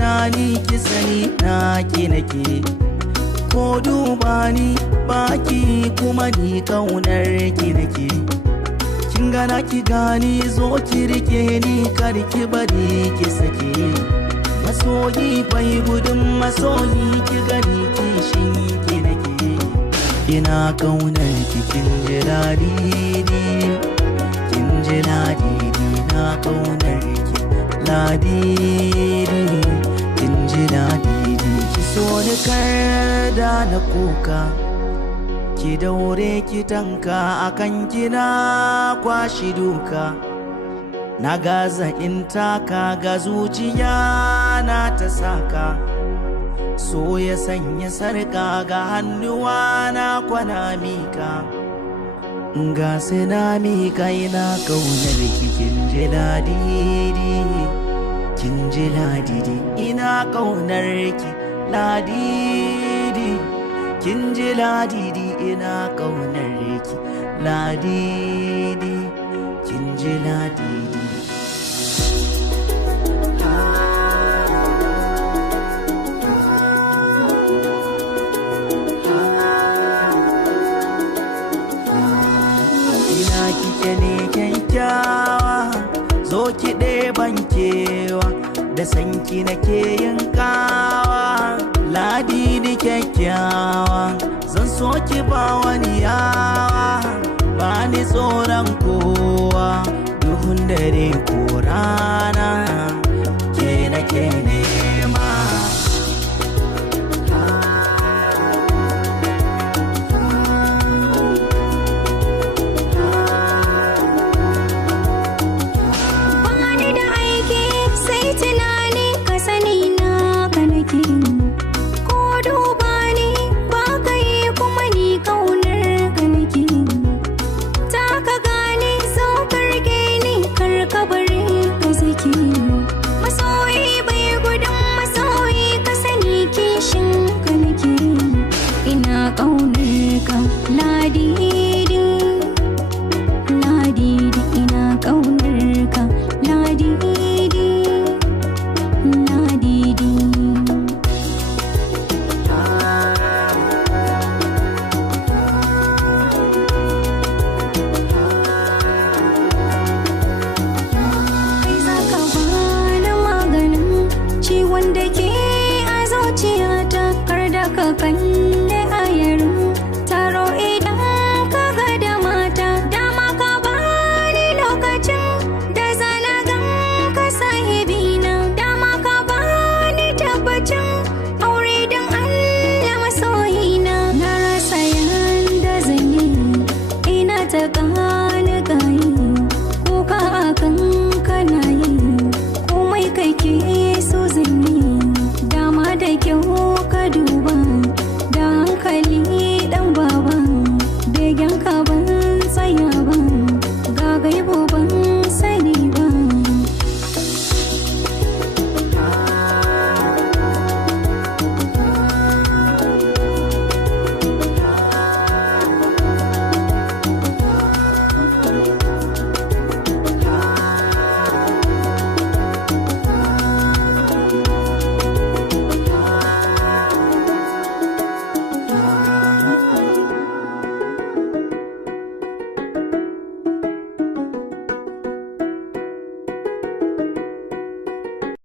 tunani ki sani na ki nake, ko duba ni baki kuma ni kaunar ki nake. Kin gana ki gani zo ki rike ni kar ki bari ki sake. Masoyi bai gudun masoyi ki gani kishin ki nake. Ina kaunar ki kin ji ladidi, kin ji ladidi na kaunar ki ladidi, kin ji ladidi. Ki so ni kada na kuka, ki daure ki tanka akan kina kwashi duka. Na gaza in taka ga zuciya na ta saka, so ya sanya sarka ga hannuwa na kwana mika. Ga na mika ina kaunar ki kin ji ladidi, kin ji ladidi ina kaunar ki ladidi, kin ji ladidi ina kaunar ki ladidi, kin ji ladidi. Ina kike ne kyakkyawa, zo ki ɗeban kewa, da sanki nake yin kawa. Ladidi kyakkyawa, zan so ki ba wani yawa, ba ni tsoron kowa, duhun dare ko rana ke nake nema. Bani da aiki sai tunani ka sani na ka nake, ko duba ni ba ka yi kuma ni kaunar ka nake. Ta ka gane so ka rike ni kar ka bari ka saki. Masoyi bai gudun masoyi ka sani kishin ka nake. Ina kaunar ka ladidi, ladidi ina kaunar ka ladidi, ladidi. Kai za ka bani maganin ciwon da ke